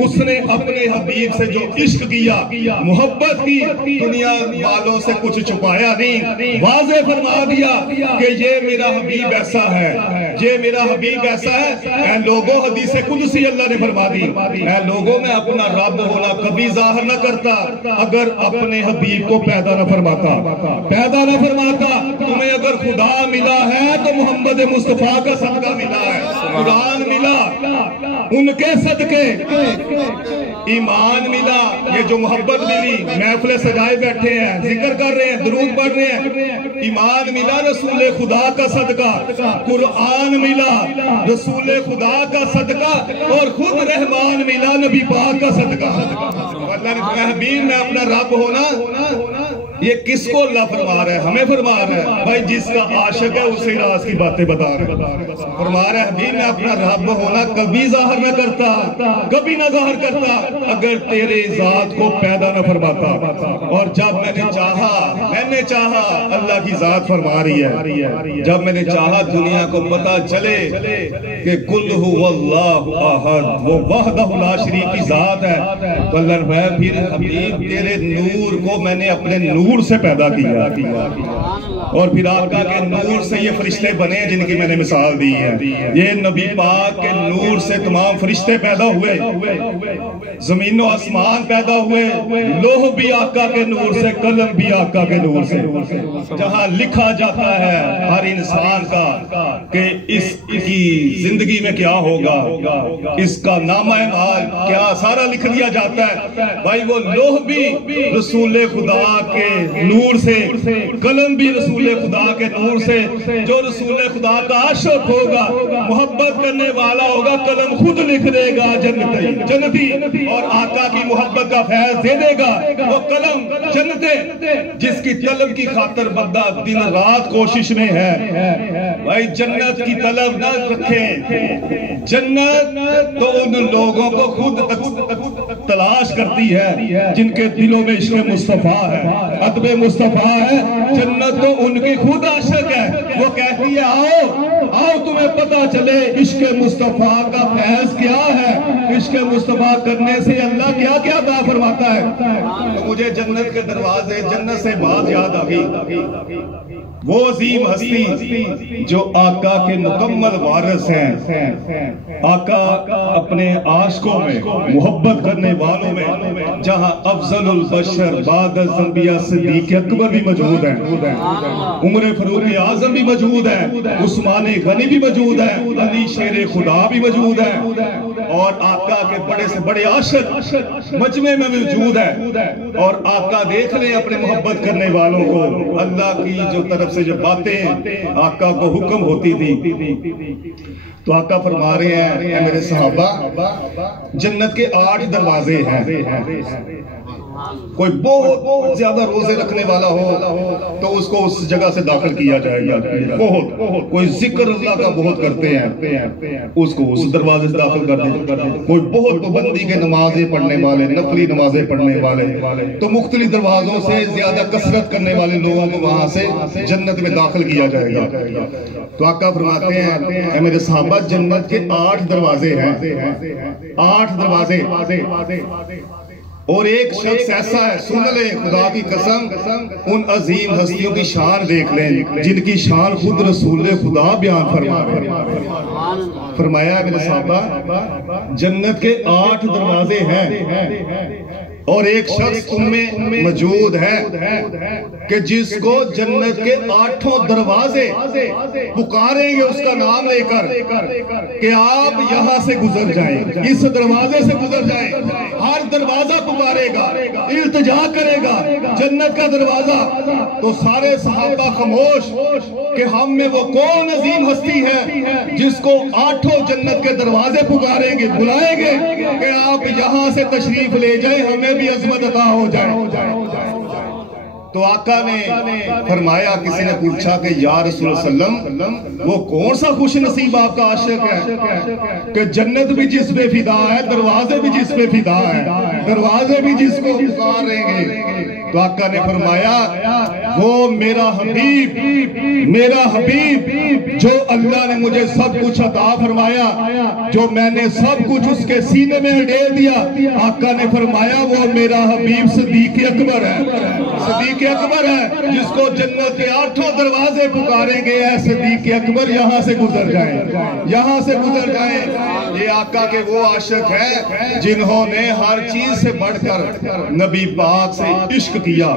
اس نے اپنے حبیب سے جو عشق کیا, محبت کی, دنیا والوں سے کچھ چھپایا نہیں, واضح فرما دیا کہ یہ میرا حبیب ایسا ہے, یہ میرا حبیب ایسا ہے. اے لوگوں, حدیث قدسی اللہ نے فرما دی, اے لوگوں میں اپنا رب ہونا کبھی ظاہر نہ کرتا اگر اپنے حبیب کو پیدا نہ فرماتا. تمہیں اگر خدا ملا ہے تو محمد مصطفیٰ کا صدقہ ملا ہے, قرآن ملا, ان کے صدقے ایمان ملا. یہ جو محبت ملی, محفلیں سجائے بیٹھے ہیں, ذکر کر رہے ہیں, درود پڑھ رہے ہیں, ایمان ملا رسول خدا کا صدقہ, قرآن ملا رسول خدا کا صدقہ, اور خود رحمان ملا نبی پاک کا صدقہ. اللہ نے حبیب میں اپنا رب ہونا, یہ کس کو اللہ فرما رہا ہے؟ ہمیں فرما رہا ہے. بھائی جس کا عاشق ہے اسے راز کی باتیں بتا رہا ہے. فرما رہا ہے حبیب میں اپنا رب ہونا کبھی ظاہر نہ کرتا, کبھی نہ ظاہر کرتا اگر تیرے ذات کو پیدا نہ فرماتا. اور جب میں نے چاہا اللہ کی ذات فرما رہی ہے, جب میں نے چاہا دنیا کو پتا چلے کہ قل هو اللہ احد, وہ وحدہ لا شریک کی ذات ہے, تو اللہ نے پھر حبیب تیرے نور کو میں نے اپنے نور سے پیدا کیا, اور پھر آقا کے نور سے یہ فرشتے بنے جن کی میں نے مثال دی ہے. یہ نبی پاک کے نور سے تمام فرشتے پیدا ہوئے, زمین و آسمان پیدا ہوئے, لوح بھی آقا کے نور سے, قلم بھی آقا کے نور سے. جہاں لکھا جاتا ہے ہر انسان کا کہ اس کی زندگی میں کیا ہوگا, اس کا نامہ اعمال کیا, سارا لکھ دیا جاتا ہے. بھائی وہ لوح بھی رسول خدا کے نور سے, قلم بھی رسول خدا کے نور سے. جو رسول خدا کا عاشق ہوگا, محبت کرنے والا ہوگا, قلم خود لکھ دے گا جنتی, اور آقا کی محبت کا فیض دے دے گا وہ قلم جنتے. جس کی طلب کی خاطر بندہ دن رات کوشش میں ہے, بھائی جنت کی طلب نہ رکھیں. جنت تو ان لوگوں کو خود تلاش کرتی ہے جن کے دلوں میں عشق مصطفیٰ ہے, ادب مصطفیٰ ہے. جنت تو ان کی خود عاشق ہے, وہ کہتی ہے آؤ تمہیں پتا چلے عشق مصطفیٰ کا فیض کیا ہے, عشق مصطفیٰ کرنے سے اللہ کیا کیا عطا فرماتا ہے. تو مجھے جنت کے دروازے, جنت سے بات یاد آ گئی. وہ عظیم ہستی جو آقا کے مکمل وارث ہیں, آقا اپنے عاشقوں میں, محبت کرنے والوں میں, جہاں افضل البشر بعد الانبیاء صدیق اکبر بھی موجود ہیں, عمر فاروق اعظم بھی موجود ہے, عثمان غنی بھی موجود ہے, علی شیر خدا بھی موجود ہے, اور آقا کے بڑے سے بڑے عاشق مجمع میں موجود ہے، اور آقا دیکھ لیں اپنے محبت کرنے والوں کو، اللہ کی جو طرف سے جو باتیں آقا کو حکم ہوتی تھی، تو آقا فرما رہے ہیں اے میرے صحابہ جنت کے 8 دروازے ہیں، کوئی بہت زیادہ روزے رکھنے والا ہو تو اس کو اس جگہ سے داخل کیا جائے گا، بہت کوئی ذکر اللہ کا بہت کرتے ہیں اس کو اس دروازے سے داخل کر دیں، کوئی بہت پابندی کے نمازیں پڑھنے والے، نفلی نمازیں پڑھنے والے، تو مختلف دروازوں سے زیادہ کثرت کرنے والے لوگوں کو وہاں سے جنت میں داخل کیا جائے گا۔ تو آقا فرماتے ہیں اے میرے صحابہ جنت کے 8 دروازے ہیں، 8 دروازے، اور ایک شخص ایسا ہے، سن لیں خدا کی قسم، ان عظیم ہستیوں کی شان دیکھ لیں جن کی شان خود رسول خدا بیان فرمایا ہے میرے صحابہ جنت کے 8 دروازے ہیں، اور ایک شخص ان میں موجود ہے کہ جس کو جنت کے 8 دروازے پکاریں گے اس کا نام لے کر کہ آپ یہاں سے گزر جائیں، اس دروازے سے گزر جائیں، ہر دروازہ پکارے گا، التجا کرے گا جنت کا دروازہ، تو سارے صحابہ خاموش کہ ہم میں وہ کون عظیم ہستی ہے جس کو 8 جنت کے دروازے پکاریں گے، بلائیں گے کہ آپ یہاں سے تشریف لے جائیں، ہمیں بھی عظمت عطا ہو جائے۔ تو آقا نے فرمایا، کسی نے پوچھا کہ یا رسول اللہ صلی اللہ علیہ وسلم وہ کون سا خوش نصیب آپ کا عاشق ہے کہ جنت بھی جس پہ فدا ہے، دروازے بھی جس پہ فدا ہے، دروازے بھی جس کو پکار رہیں گے۔ تو آقا نے فرمایا وہ میرا حبیب جو اللہ نے مجھے سب کچھ عطا فرمایا، جو میں نے سب کچھ اس کے سینے میں ڈال دیا، آقا نے فرمایا وہ میرا حبیب صدیق اکبر ہے، صدیق اکبر ہے جس کو جنت کے 8 دروازے پکاریں گے، اے صدیق اکبر یہاں سے گزر جائیں، یہاں سے گزر جائیں۔ یہ آقا کے وہ عاشق ہیں جنہوں نے ہر چیز سے بڑھ کر نبی پاک سے عشق کیا،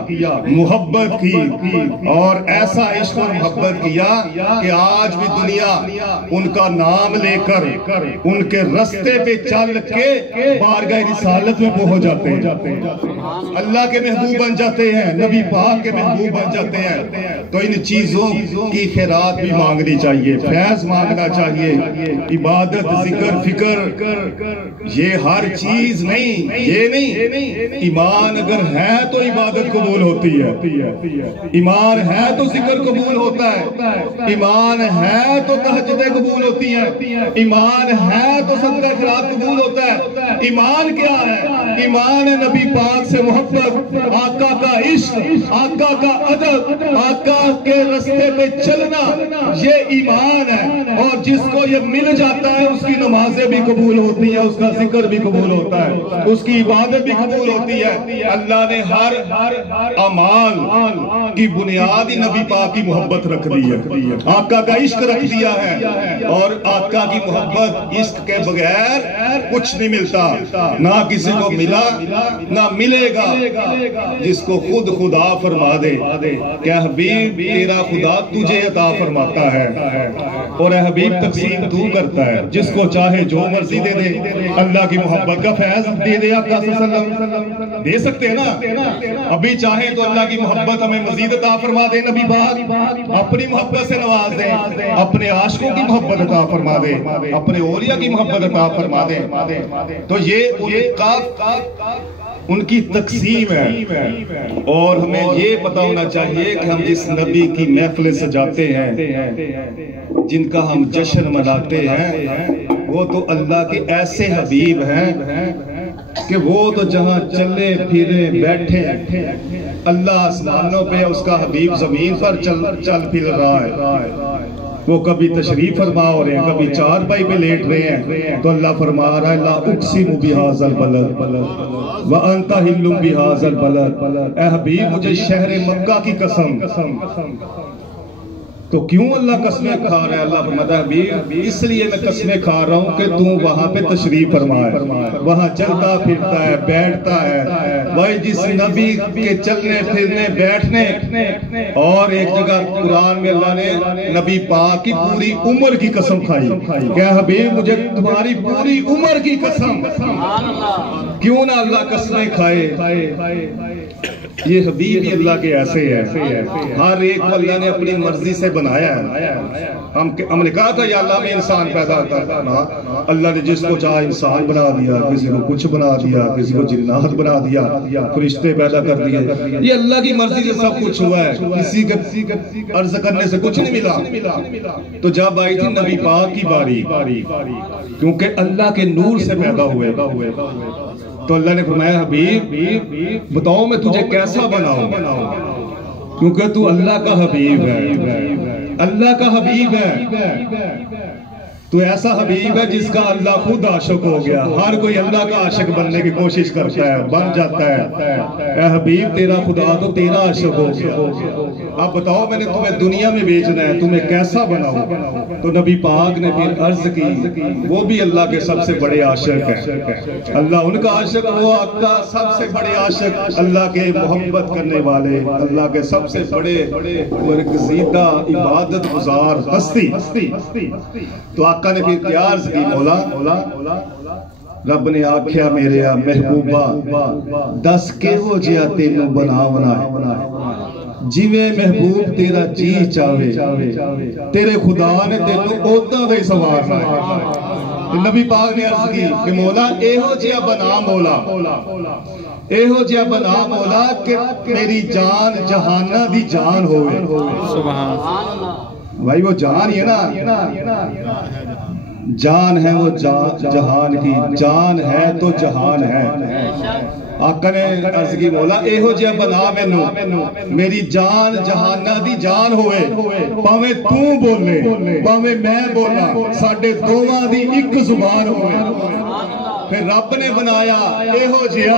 محبت کی، اور ایسا عشق اور محبت کیا کہ آج بھی دنیا ان کا نام لے کر ان کے رستے پہ چل کے بارگاہ رسالت میں پہنچ جاتے ہیں، اللہ کے محبوب بن جاتے ہیں، نبی پاک کے محبوب بن جاتے ہیں۔ تو ان چیزوں کی خیرات بھی مانگنی چاہیے، فیض مانگنا چاہیے، عبادت، ذکر، فکر، یہ ہر چیز نہیں، یہ نہیں، ایمان اگر ہے تو عبادت قبول ہوتی ہے، ایمان ہے تو ذکر قبول ہوتا ہے، ایمان ہے تو تہجدیں قبول ہوتی ہیں، ایمان ہے تو صدقہ خیرات قبول ہوتا ہے۔ ایمان کیا ہے؟ ایمان ہے نبی پاک سے محبت، آقا کا عشق، آقا کا ادب، آقا کے رستے پہ چلنا، یہ ایمان ہے، اور جس کو یہ مل جاتا ہے اس کی نمازیں بھی قبول ہوتی ہیں، اس کا ذکر بھی قبول ہوتا ہے، اس کی عبادت بھی قبول ہوتی ہے۔ اللہ نے ہر اعمال کی بنیادی نبی پاک کی محبت رکھ دی ہے، آقا کا عشق رکھ دیا ہے، اور آقا کی محبت عشق کے بغیر کچھ نہیں ملتا، نہ کسی کو ملا نہ ملے گا، جس کو خود خدا فرما دے کہ حبیب تیرا خدا تجھے عطا فرماتا ہے، اور اے حبیب تقسیم تو کرتا ہے، جس کو چاہے جو مرضی دے دے، اللہ کی محبت کا فیض دے دے آقا صلی اللہ علیہ وسلم، دے سکتے ہیں نا، ابھی چاہیں تو اللہ کی محبت ہمیں مزید عطا فرما دے، نبی پاک اپنی محبت سے نواز دے، اپنے عاشقوں کی محبت عطا فرما دے، اپنے اولیاء کی محبت عطا فرما دے۔ تو یہ ان کی تقسیم ہے، اور ہمیں یہ پتہ ہونا چاہیے کہ ہم جس نبی کی محفلیں سجاتے ہیں، جن کا ہم جشن مناتے ہیں، وہ تو اللہ کے ایسے حبیب ہیں کہ وہ تو جہاں چلے پھرے بیٹھے، اللہ آسمانوں پہ، اس کا حبیب زمین پر چل پھر رہا ہے، وہ کبھی تشریف فرما ہو رہے ہیں، کبھی چار پائی پہ لیٹ رہے ہیں، تو اللہ فرما رہا ہے لا اقسم بہذا البلد وانت حل بہذا البلد، اے حبیب مجھے شہر مکہ کی قسم، تو کیوں اللہ قسمیں کھا رہا ہے؟ اللہ فرماتا ہے حبیب اس لیے میں قسمیں کھا رہا ہوں کہ تم وہاں پہ تشریف فرمائے، وہاں چلتا پھرتا ہے، بیٹھتا ہے۔ بھائی جس نبی کے چلنے پھرنے بیٹھنے، اور ایک جگہ قرآن میں اللہ نے نبی پاک کی پوری عمر کی قسم کھائی کہ حبیب مجھے تمہاری پوری عمر کی قسم، کیوں نہ اللہ قسمیں کھائے؟ یہ حبیب اللہ کے ایسے ہے، ہر ایک کو اللہ نے اپنی مرضی سے بنایا ہے۔ ہم نے کہا تھا یا اللہ میں انسان پیدا کرنا، اللہ نے جس کو چاہا انسان بنا دیا، کسی کو کچھ بنا دیا، کسی کو جنات بنا دیا، فرشتے پیدا کر دیے، یہ اللہ کی مرضی سے سب کچھ ہوا ہے، کسی کا عرض کرنے سے کچھ نہیں ملا۔ تو جب آئی تھی نبی پاک کی باری، کیونکہ اللہ کے نور سے پیدا ہوئے، تو اللہ نے فرمایا حبیب بتاؤ میں تجھے کیسا بناؤں، کیونکہ تو اللہ کا حبیب ہے، اللہ کا حبیب ہے، تو ایسا حبیب ہے جس کا اللہ خود عاشق ہو گیا۔ ہر کوئی اللہ کا عاشق بننے کی کوشش کرتا ہے، بن جاتا ہے۔ اے حبیب تیرا خدا تو تیرا عاشق ہو گیا، اب بتاؤ میں نے تمہیں دنیا میں بھیجنا ہے، تمہیں کیسا بناؤں؟ تو نبی پاک نے پھر عرض کی وہ بھی اللہ کے سب سے بڑے عاشق ہیں، اللہ ان کا عاشق، وہ آقا سب سے بڑے عاشق، اللہ کے محبت کرنے والے، اللہ کے سب سے بڑے برگزیدہ عبادت گزار ہستی۔ تو آقا نے پھر کیا عرض کی؟ مولا رب نے آکھیا میرے محبوبہ دس کے ہو جیا تینوں بناونا ہے، جیویں محبوب تیرا جی چاہے، تیرے خدا نے تینوں اودا دے سوارنا ہے۔ نبی پاک نے عرض کی کہ مولا ایہو جیا بنا، مولا ایہو جیا بنا مولا کہ میری جان جہانہ دی جان ہوئے۔ سبحان بھائی وہ جان ہی ہے نا، جان ہے وہ جہان کی، جان ہے تو جہان ہے۔ آقا نے عرض کی مولا ایہو جیا بنا مینوں میری جان جہانہ دی جان ہوئے، پاویں تو بولے پاویں میں بولا، ساڈے دوواں دی ایک زبان ہوئے۔ پھر رب نے بنایا ایہو جیا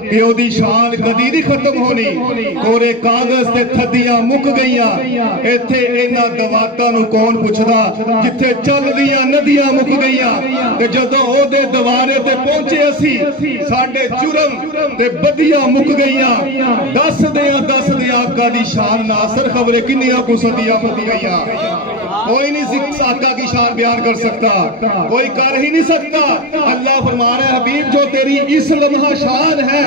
کہ او دی شان کدی نہیں ختم ہونی، کورے کاغذ تے تھدیاں مک گئیاں، ایتھے اینا دواتاں نو کون پوچھدا، جتھے چل دیاں ندیاں مک گئیاں، تے جدوں او دے دوارے تے پہنچے اسی ساڈے جرم تے بدیاں مک گئیاں۔ دس دیاں آقا دی شان ناصر خبریں کنیاں کو صدیاں مک گئیاں۔ کوئی نہیں آقا کی شان بیان کر سکتا، کوئی کر ہی نہیں سکتا۔ اللہ فرما رہا ہے حبیب جو تیری اس لمحہ شان ہے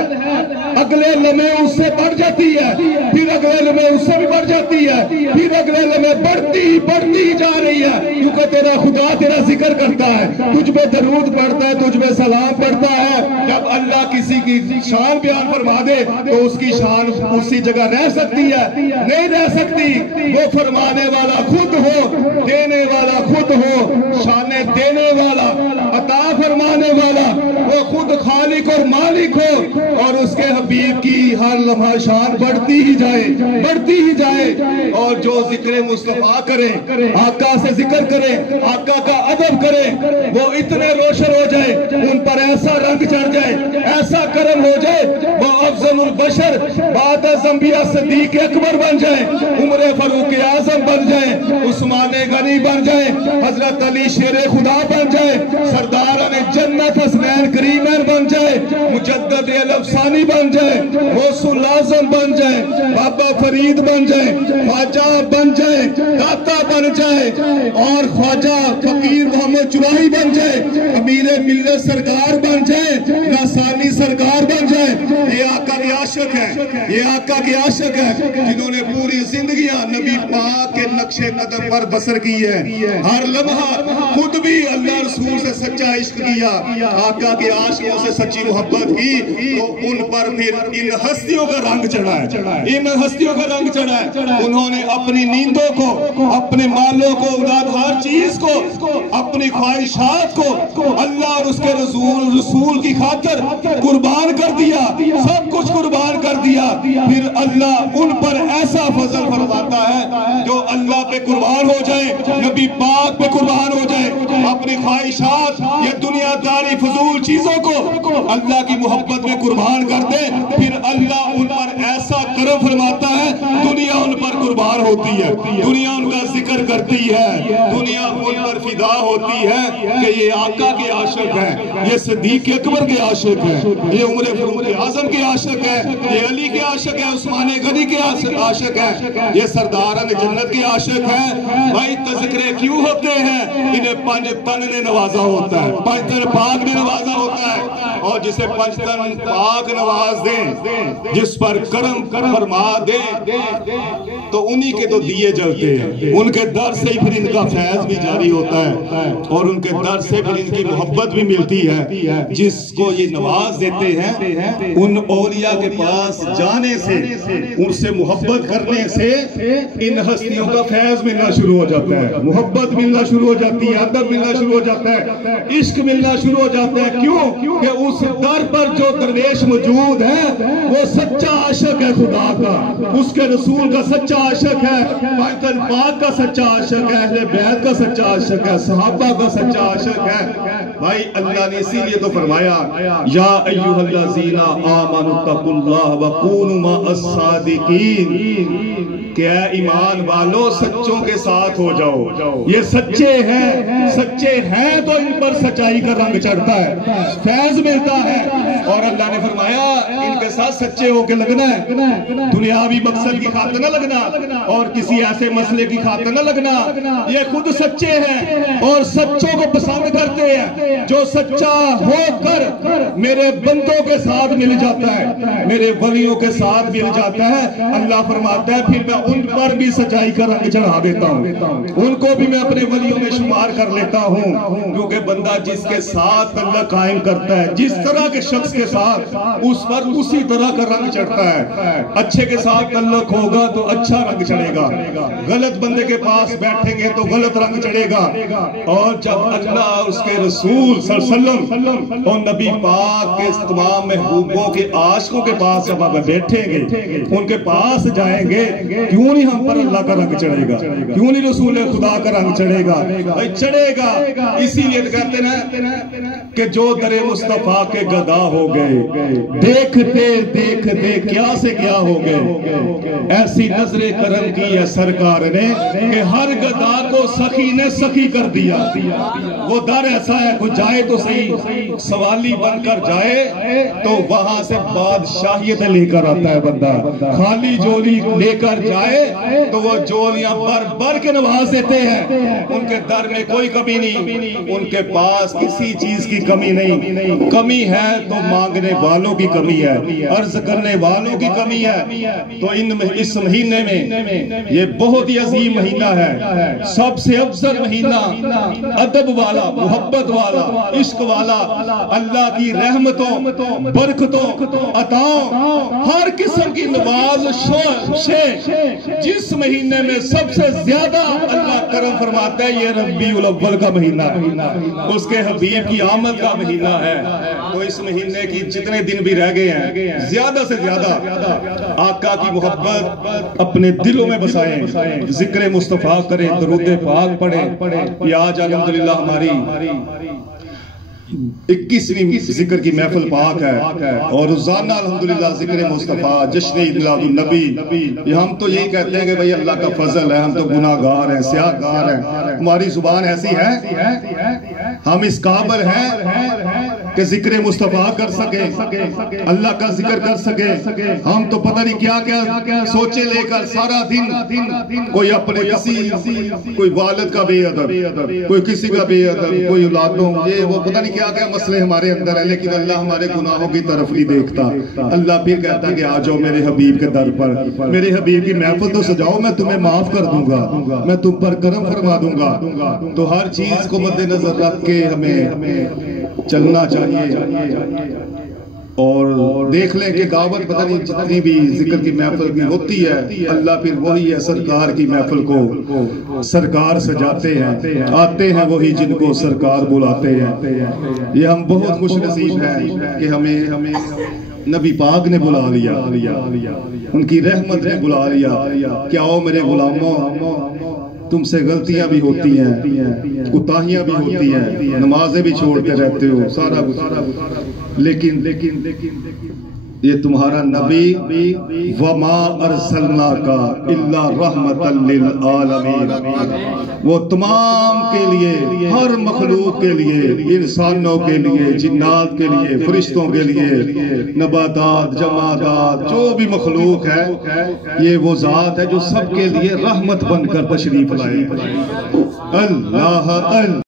اگلے لمحے اس سے بڑھ جاتی ہے، پھر اگلے لمحے اس سے بھی بڑھ جاتی ہے، پھر اگلے لمحے بڑھتی جا رہی ہے، کیونکہ تیرا خدا تیرا ذکر کرتا ہے، تجھ پہ درود پڑھتا ہے، تجھ پہ سلام پڑھتا ہے۔ جب اللہ کسی کی شان بیان فرما دے تو اس کی شان اسی جگہ رہ سکتی ہے؟ نہیں رہ سکتی۔ وہ فرمانے والا خود ہو، دینے والا خود ہو، شان دینے والا، عطا فرمانے والا، وہ خود خالق اور مالک ہو، اور اس کے حبیب کی ہر لمحہ شان بڑھتی ہی جائے۔ اور جو ذکر مصطفیٰ کرے، آقا سے ذکر کرے، آقا کا ادب کرے، وہ اتنے روشن ہو جائے، ان پر ایسا رنگ چڑھ جائے، ایسا کرم ہو جائے، وہ افضل البشر بعد از انبیاء صدیق اکبر بن جائے، عمر فاروق اعظم بن جائے، عثمان غنی بن جائے، حضرت علی شیر خدا بن جائے، سرداران جنت حسنین کریمین بن جائے، مجدد الافسانی بن جائے، غوث الاعظم بن جائے، بابا فرید بن جائے، خواجہ بن جائے، داتا بن جائے، اور خواجہ فقیر محمد چراہی بن جائے، امیر ملت سرکار بن جائے، ناسانی سرکار بن جائے۔ یہ آقا کے عاشق ہے، یہ آقا کے عاشق ہے جنہوں نے پوری زندگیاں نبی پاک کے نقش قدم پر بسر کی ہے، ہر لمحہ خود بھی اللہ رسول سے سچا عشق کیا، آقا کے عاشقوں سے سچی محبت کی، تو ان پر پھر ان ہستیوں کا رنگ چڑھا ہے، ان ہستیوں کا رنگ چڑھا ہے۔ انہوں نے اپنی نیندوں کو، اپنے مالوں کو، اولاد ہر چیز کو، اپنی خواہشات کو اللہ اور اس کے رسول کی خاطر قربان کر دیا، سب کچھ قربان کر دیا۔ پھر اللہ ان پر ایسا فضل فرماتا ہے جو اللہ پہ قربان ہو جائے، نبی پاک پہ قربان ہو جائے، اپنی خواہشات یا دنیا داری فضول چیزوں کو اللہ کی محبت میں قربان کر دے، پھر اللہ ان پر ایسا کرم فرماتا ہے، دنیا ان پر قربان قربان ہوتی ہے, دنیا ان کا ذکر کرتی ہے, دنیا ان پر فدا ہوتی ہے کہ یہ آقا کے عاشق ہیں, یہ صدیق اکبر کے عاشق ہیں, یہ عمر فاروق اعظم کے عاشق ہیں, یہ علی کے عاشق ہیں, عثمان غنی کے عاشق ہیں, یہ سرداران جنت کے عاشق ہیں. بھائی تذکرے کیوں ہوتے ہیں؟ انہیں پنج تن نے نوازا ہوتا ہے, پنج تن پاک نے نوازا ہوتا ہے, اور جسے پنج تن پاک نواز دیں, جس پر کرم فرما دیں, تو انہی کے تو دیے جلتے ہیں, ان کے در سے ہی پھر ان کا فیض بھی جاری ہوتا ہے, اور ان کے در سے پھر ان کی محبت بھی ملتی ہے. جس کو یہ نواز دیتے ہیں, ان اولیاء کے پاس جانے سے, ان سے محبت کرنے سے ان ہستیوں کا فیض ملنا شروع ہو جاتا ہے, محبت ملنا شروع ہو جاتی ہے, ادب ملنا شروع ہو جاتا ہے, عشق ملنا شروع ہو جاتا ہے. کیوں کہ اس در پر جو درویش موجود ہے وہ سچا عاشق ہے خدا کا, اس کے رسول کا سچا عاشق ہے, پاکستان پاک کا سچا عاشق ہے, اہل بیت کا سچا عاشق ہے, صحابہ کا سچا عاشق ہے. بھائی اللہ نے اسی لیے تو فرمایا یا ایھا الذین آمنوا اتقوا اللہ وکونوا مع الصادقین, کہ اے ایمان والو سچوں کے ساتھ ہو جاؤ. یہ سچے ہیں تو ان پر سچائی کا رنگ چڑھتا ہے, فیض ملتا ہے. اور اللہ نے فرمایا ان کے ساتھ سچے ہو کے لگنا ہے, دنیاوی مقصد کی خاطر نہ لگنا, اور کسی ایسے مسئلے کی خاطر نہ لگنا. یہ خود سچے ہیں اور سچوں کو پسند کرتے ہیں. جو سچا ہو کر میرے بندوں کے ساتھ مل جاتا ہے, میرے ولیوں کے ساتھ مل جاتا ہے, اللہ فرماتا ہے پھر میں ان پر بھی سچائی کا رنگ چڑھا دیتا ہوں, ان کو بھی میں اپنے ولیوں میں شمار کر لیتا ہوں. کیونکہ بندہ جس کے ساتھ اللہ قائم کرتا ہے, جس طرح کے شخص کے ساتھ, اس پر اسی طرح کا رنگ چڑھتا ہے. اچھے کے ساتھ تعلق ہوگا تو اچھا رنگ چڑھے گا, غلط بندے کے پاس بیٹھیں گے تو غلط رنگ چڑھے گا. اور جب اللہ اس کے رسول صلی اللہ علیہ وسلم اور نبی پاک کے تمام محبوبوں کے عاشقوں کے پاس جب آپ بیٹھیں گے, ان کے پاس جائیں گے, کیوں نہیں ہم پر اللہ کا رنگ چڑھے گا, کیوں نہیں رسول خدا کا رنگ چڑھے گا؟ چڑھے گا. اسی لیے کہتے ہیں کہ جو در مصطفیٰ کے گدا ہو گئے, دیکھتے دیکھتے کیا سے کیا ہو گئے. ایسی نظر کرم کی ہے سرکار نے کہ ہر گدا کو سخی نے سخی کر دیا. وہ در ایسا ہے, کوئی جائے تو صحیح, سوالی بن کر جائے تو وہاں سے بادشاہیت لے کر آتا ہے بندہ. خالی جولی لے کر جائے تو وہ جولیاں بر کے نواز دیتے ہیں. ان کے در میں کوئی کمی نہیں, ان کے پاس کسی چیز کی کمی نہیں. کمی ہے تو مانگنے والوں کی کمی ہے, عرض کرنے والوں کی کمی ہے. تو اس مہینے میں یہ بہت ہی عظیم مہینہ ہے, سب سے افضل مہینہ, ادب والا, محبت والا, عشق والا, اللہ کی رحمتوں, برکتوں, عطاؤں, ہر قسم کی نوازشوں سے جس مہینے میں سب سے زیادہ اللہ کرم فرماتا ہے یہ ربیع الاول کا مہینہ ہے, اس کے حبیب کی آمد کا مہینہ ہے. تو اس مہینے کی جتنے دن بھی رہ گئے ہیں, زیادہ سے زیادہ آقا کی محبت اپنے دلوں میں بسائیں, ذکر مصطفیٰ کریں, درود پاک پڑھیں. یہ آج الحمدللہ ہماری 21ویں ذکر کی محفل پاک ہے, اور روزانہ الحمدللہ ذکر مصطفیٰ, جشن میلاد النبی. ہم تو یہی کہتے ہیں کہ بھئی اللہ کا فضل ہے, ہم تو گناہگار ہیں, سیاہگار ہیں, ہماری زبان ایسی ہے, ہم اس قابل ہیں کہ ذکر مصطفیٰ کر سکے, اللہ کا ذکر کر سکے. ہم تو پتہ نہیں کیا کیا سوچے لے کر سارا دن, کوئی اپنے کوئی والد کا بے ادب, کوئی کسی کا بے ادب, کوئی اولادوں, یہ وہ پتہ نہیں کیا مسئلے ہمارے اندر ہے, لیکن اللہ ہمارے گناہوں کی طرف نہیں دیکھتا. اللہ پھر کہتا ہے کہ آ جاؤ میرے حبیب کے در پر, میرے حبیب کی محفل تو سجاؤ, میں تمہیں معاف کر دوں گا, میں تم پر کرم فرما دوں گا. تو ہر چیز کو مد نظر رکھ کے ہمیں چلنا چاہیے, اور دیکھ لیں کہ دعوت پتہ نہیں جتنی بھی ذکر کی محفل کی ہوتی ہے, اللہ پھر وہی ہے سرکار کی محفل کو سرکار سجاتے ہیں, آتے ہیں وہی جن کو سرکار بلاتے ہیں. یہ ہم بہت خوش نصیب ہیں کہ ہمیں نبی پاک نے بلا لیا, ان کی رحمت نے بلا لیا کہ آؤ میرے غلاموں, تم سے غلطیاں بھی ہوتی ہیں, کوتاہیاں بھی ہوتی ہیں, نمازیں بھی چھوڑتے رہتے ہو, سارا لیکن یہ تمہارا نبی وما ارسلناک الا رحمتا للعالمین، وہ تمام کے لیے، ہر مخلوق کے لیے، انسانوں کے لیے، جنات کے لیے، فرشتوں کے لیے، نباتات، جمادات، جو بھی مخلوق ہے، یہ وہ ذات ہے جو سب کے لیے رحمت بن کر تشریف لائے۔ اللہ